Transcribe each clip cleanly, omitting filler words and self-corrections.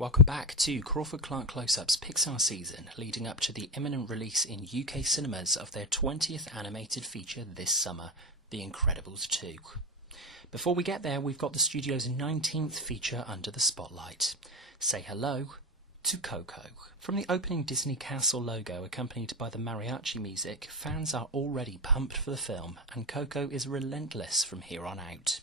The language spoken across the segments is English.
Welcome back to Crawford-Clark Close-Up's Pixar season, leading up to the imminent release in UK cinemas of their 20th animated feature this summer, The Incredibles 2. Before we get there, we've got the studio's 19th feature under the spotlight. Say hello to Coco. From the opening Disney Castle logo accompanied by the mariachi music, fans are already pumped for the film, and Coco is relentless from here on out.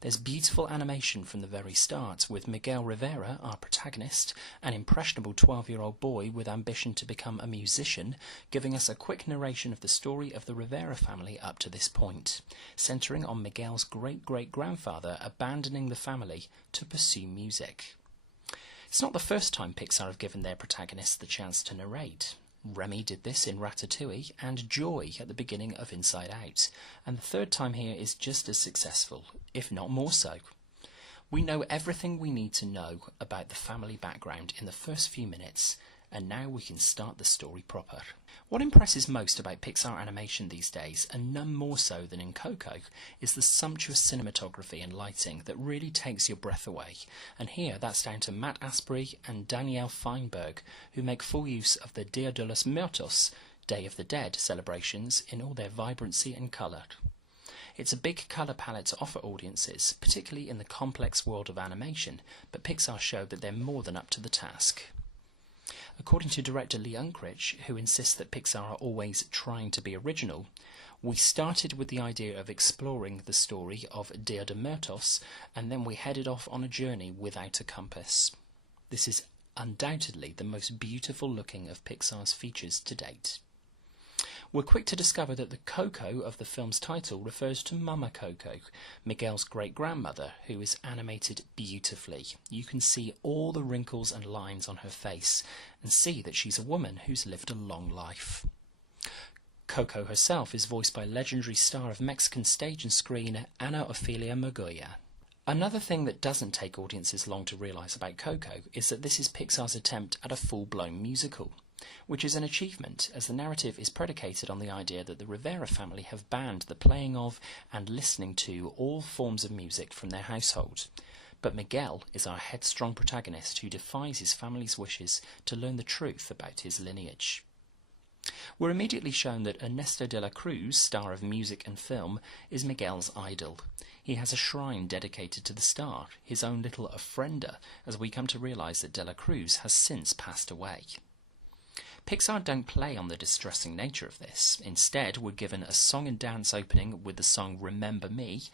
There's beautiful animation from the very start, with Miguel Rivera, our protagonist, an impressionable 12-year-old boy with ambition to become a musician, giving us a quick narration of the story of the Rivera family up to this point, centering on Miguel's great-great-grandfather abandoning the family to pursue music. It's not the first time Pixar have given their protagonists the chance to narrate. Remy did this in Ratatouille and Joy at the beginning of Inside Out, and the third time here is just as successful, if not more so. We know everything we need to know about the family background in the first few minutes, and now we can start the story proper. What impresses most about Pixar animation these days, and none more so than in Coco, is the sumptuous cinematography and lighting that really takes your breath away, and here that's down to Matt Asprey and Danielle Feinberg, who make full use of the Dia de los Muertos, Day of the Dead celebrations in all their vibrancy and colour. It's a big colour palette to offer audiences, particularly in the complex world of animation, but Pixar showed that they're more than up to the task. According to director Lee Unkrich, who insists that Pixar are always trying to be original, we started with the idea of exploring the story of Dia de Muertos, and then we headed off on a journey without a compass. This is undoubtedly the most beautiful looking of Pixar's features to date. We're quick to discover that the Coco of the film's title refers to Mama Coco, Miguel's great-grandmother, who is animated beautifully. You can see all the wrinkles and lines on her face, and see that she's a woman who's lived a long life. Coco herself is voiced by legendary star of Mexican stage and screen, Ana Ofelia Magoya. Another thing that doesn't take audiences long to realise about Coco is that this is Pixar's attempt at a full-blown musical, which is an achievement, as the narrative is predicated on the idea that the Rivera family have banned the playing of and listening to all forms of music from their household. But Miguel is our headstrong protagonist who defies his family's wishes to learn the truth about his lineage. We're immediately shown that Ernesto de la Cruz, star of music and film, is Miguel's idol. He has a shrine dedicated to the star, his own little ofrenda, as we come to realise that de la Cruz has since passed away. Pixar don't play on the distressing nature of this. Instead, we're given a song and dance opening with the song Remember Me,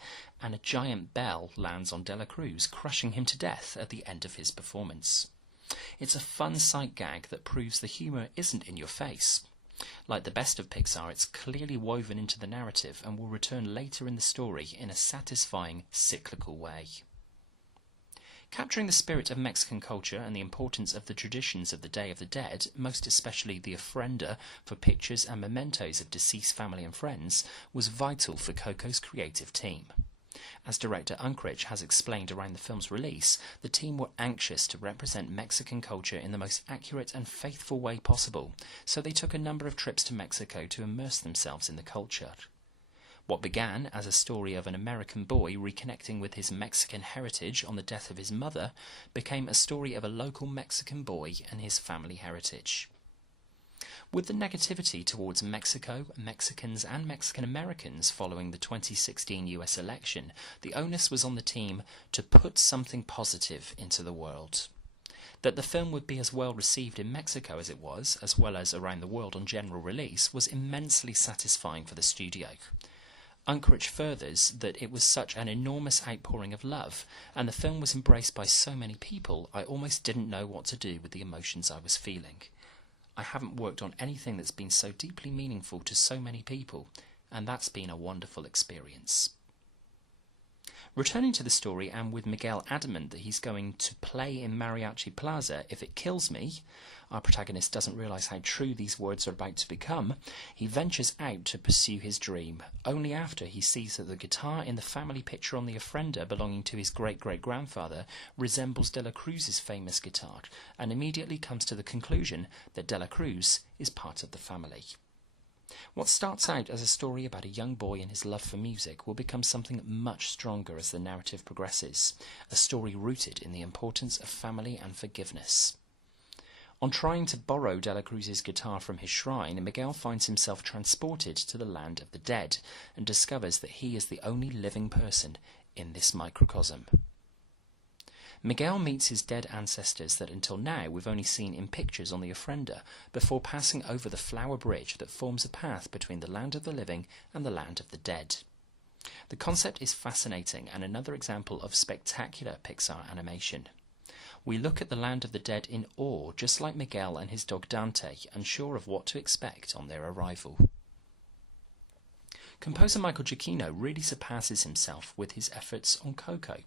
and a giant bell lands on De La Cruz, crushing him to death at the end of his performance. It's a fun sight gag that proves the humour isn't in your face. Like the best of Pixar, it's clearly woven into the narrative and will return later in the story in a satisfying, cyclical way. Capturing the spirit of Mexican culture and the importance of the traditions of the Day of the Dead, most especially the ofrenda for pictures and mementos of deceased family and friends, was vital for Coco's creative team. As director Unkrich has explained around the film's release, the team were anxious to represent Mexican culture in the most accurate and faithful way possible, so they took a number of trips to Mexico to immerse themselves in the culture. What began as a story of an American boy reconnecting with his Mexican heritage on the death of his mother became a story of a local Mexican boy and his family heritage. With the negativity towards Mexico, Mexicans and Mexican Americans following the 2016 US election, the onus was on the team to put something positive into the world. That the film would be as well received in Mexico as it was, as well as around the world on general release, was immensely satisfying for the studio. Unkrich furthers that it was such an enormous outpouring of love, and the film was embraced by so many people, I almost didn't know what to do with the emotions I was feeling. I haven't worked on anything that's been so deeply meaningful to so many people, and that's been a wonderful experience. Returning to the story, and with Miguel adamant that he's going to play in Mariachi Plaza if it kills me, our protagonist doesn't realise how true these words are about to become. He ventures out to pursue his dream, only after he sees that the guitar in the family picture on the ofrenda belonging to his great-great-grandfather resembles De La Cruz's famous guitar, and immediately comes to the conclusion that De La Cruz is part of the family. What starts out as a story about a young boy and his love for music will become something much stronger as the narrative progresses, a story rooted in the importance of family and forgiveness. On trying to borrow Dela Cruz's guitar from his shrine, Miguel finds himself transported to the land of the dead and discovers that he is the only living person in this microcosm. Miguel meets his dead ancestors that until now we've only seen in pictures on the ofrenda, before passing over the flower bridge that forms a path between the land of the living and the land of the dead. The concept is fascinating and another example of spectacular Pixar animation. We look at the land of the dead in awe, just like Miguel and his dog Dante, unsure of what to expect on their arrival. Composer Michael Giacchino really surpasses himself with his efforts on Coco.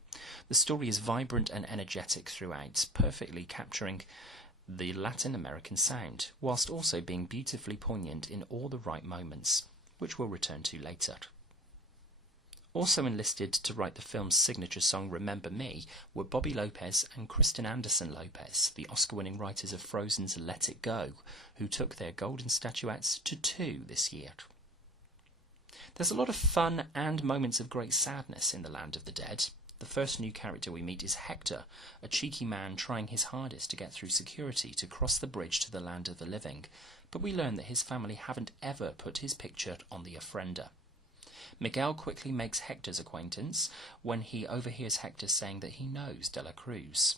The story is vibrant and energetic throughout, perfectly capturing the Latin American sound, whilst also being beautifully poignant in all the right moments, which we'll return to later. Also enlisted to write the film's signature song Remember Me were Bobby Lopez and Kristen Anderson Lopez, the Oscar-winning writers of Frozen's Let It Go, who took their golden statuettes to 2 this year. There's a lot of fun and moments of great sadness in the land of the dead. The first new character we meet is Hector, a cheeky man trying his hardest to get through security to cross the bridge to the land of the living, but we learn that his family haven't ever put his picture on the ofrenda. Miguel quickly makes Hector's acquaintance when he overhears Hector saying that he knows Dela Cruz.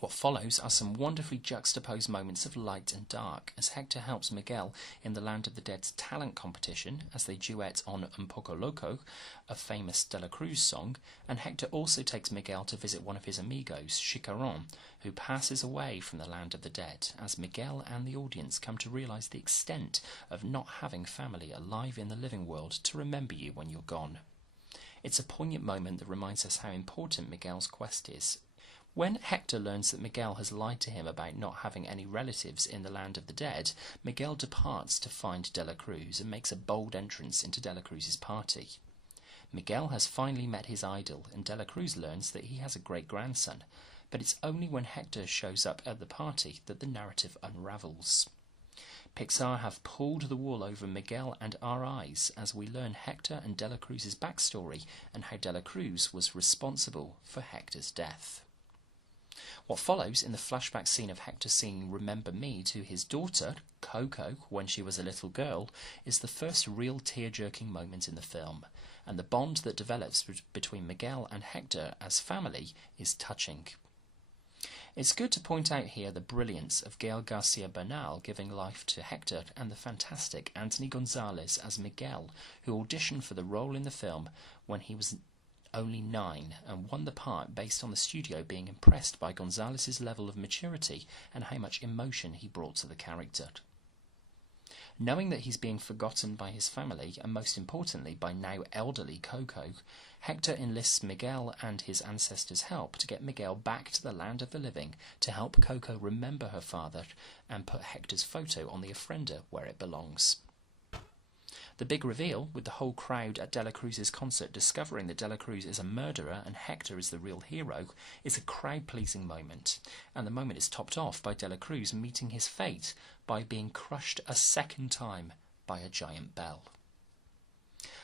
What follows are some wonderfully juxtaposed moments of light and dark as Hector helps Miguel in the Land of the Dead's talent competition as they duet on Un Poco Loco, a famous Dela Cruz song, and Hector also takes Miguel to visit one of his amigos, Chicaron, who passes away from the Land of the Dead as Miguel and the audience come to realise the extent of not having family alive in the living world to remember you when you're gone. It's a poignant moment that reminds us how important Miguel's quest is. When Hector learns that Miguel has lied to him about not having any relatives in the land of the dead, Miguel departs to find Dela Cruz and makes a bold entrance into Dela Cruz's party. Miguel has finally met his idol, and Dela Cruz learns that he has a great-grandson, but it's only when Hector shows up at the party that the narrative unravels. Pixar have pulled the wool over Miguel and our eyes as we learn Hector and Dela Cruz's backstory and how Dela Cruz was responsible for Hector's death. What follows in the flashback scene of Hector singing Remember Me to his daughter, Coco, when she was a little girl, is the first real tear-jerking moment in the film, and the bond that develops between Miguel and Hector as family is touching. It's good to point out here the brilliance of Gael Garcia Bernal giving life to Hector and the fantastic Anthony Gonzalez as Miguel, who auditioned for the role in the film when he was only 9 and won the part based on the studio being impressed by Gonzalez's level of maturity and how much emotion he brought to the character. Knowing that he's being forgotten by his family, and most importantly by now elderly Coco, Hector enlists Miguel and his ancestors' help to get Miguel back to the land of the living to help Coco remember her father and put Hector's photo on the ofrenda where it belongs. The big reveal, with the whole crowd at Dela Cruz's concert discovering that Dela Cruz is a murderer and Hector is the real hero, is a crowd-pleasing moment, and the moment is topped off by Dela Cruz meeting his fate by being crushed a second time by a giant bell.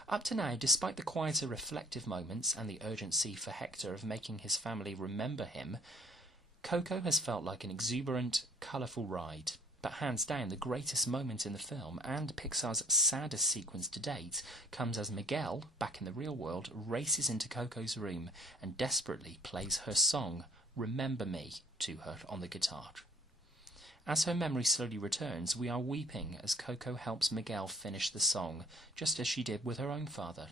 Up to now, despite the quieter reflective moments and the urgency for Hector of making his family remember him, Coco has felt like an exuberant, colourful ride. But hands down, the greatest moment in the film, and Pixar's saddest sequence to date, comes as Miguel, back in the real world, races into Coco's room and desperately plays her song, Remember Me, to her on the guitar. As her memory slowly returns, we are weeping as Coco helps Miguel finish the song, just as she did with her own father.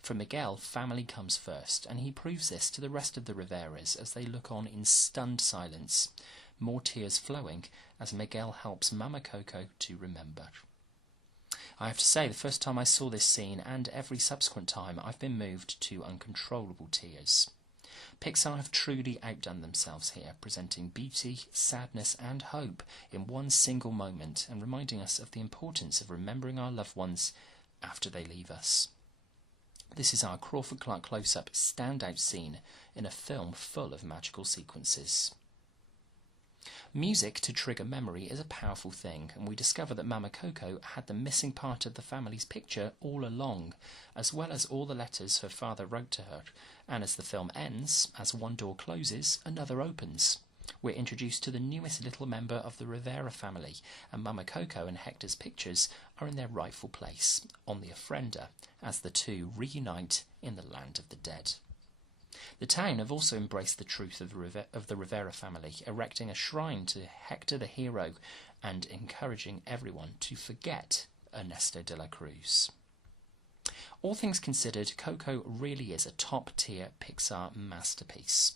For Miguel, family comes first, and he proves this to the rest of the Riveras as they look on in stunned silence, more tears flowing as Miguel helps Mama Coco to remember. I have to say, the first time I saw this scene, and every subsequent time, I've been moved to uncontrollable tears. Pixar have truly outdone themselves here, presenting beauty, sadness and hope in one single moment, and reminding us of the importance of remembering our loved ones after they leave us. This is our Crawford-Clark close-up standout scene in a film full of magical sequences. Music to trigger memory is a powerful thing, and we discover that Mama Coco had the missing part of the family's picture all along, as well as all the letters her father wrote to her. And as the film ends, as one door closes, another opens. We're introduced to the newest little member of the Rivera family, and Mama Coco and Hector's pictures are in their rightful place, on the ofrenda, as the two reunite in the land of the dead. The town have also embraced the truth of the Rivera family, erecting a shrine to Hector the hero and encouraging everyone to forget Ernesto de la Cruz. All things considered, Coco really is a top-tier Pixar masterpiece.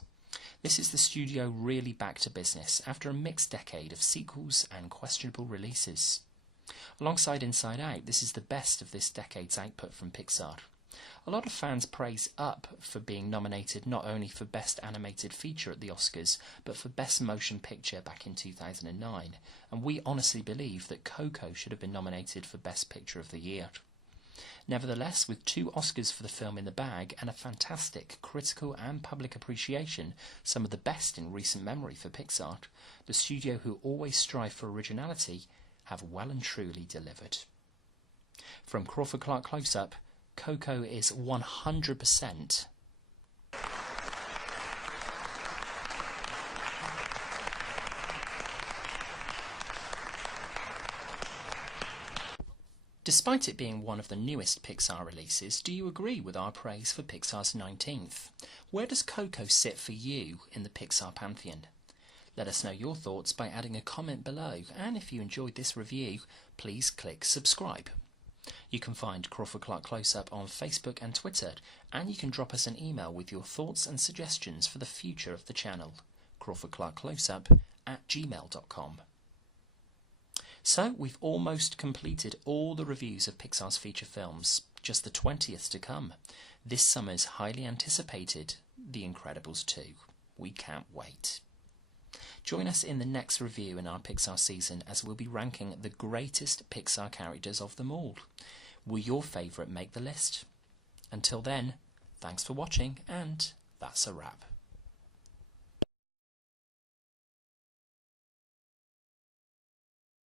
This is the studio really back to business after a mixed decade of sequels and questionable releases. Alongside Inside Out, this is the best of this decade's output from Pixar. A lot of fans praise Up for being nominated not only for Best Animated Feature at the Oscars, but for Best Motion Picture back in 2009, and we honestly believe that Coco should have been nominated for Best Picture of the Year. Nevertheless, with 2 Oscars for the film in the bag and a fantastic critical and public appreciation, some of the best in recent memory for Pixar, the studio who always strive for originality have well and truly delivered. From Crawford-Clark Close-Up, Coco is 100%. Despite it being one of the newest Pixar releases, do you agree with our praise for Pixar's 19th? Where does Coco sit for you in the Pixar pantheon? Let us know your thoughts by adding a comment below, and if you enjoyed this review, please click subscribe. You can find Crawford-Clark Close-Up on Facebook and Twitter, and you can drop us an email with your thoughts and suggestions for the future of the channel, crawfordclarkcloseup@gmail.com. So, we've almost completed all the reviews of Pixar's feature films, just the 20th to come. This summer's highly anticipated The Incredibles 2. We can't wait. Join us in the next review in our Pixar season as we'll be ranking the greatest Pixar characters of them all. Will your favourite make the list? Until then, thanks for watching, and that's a wrap.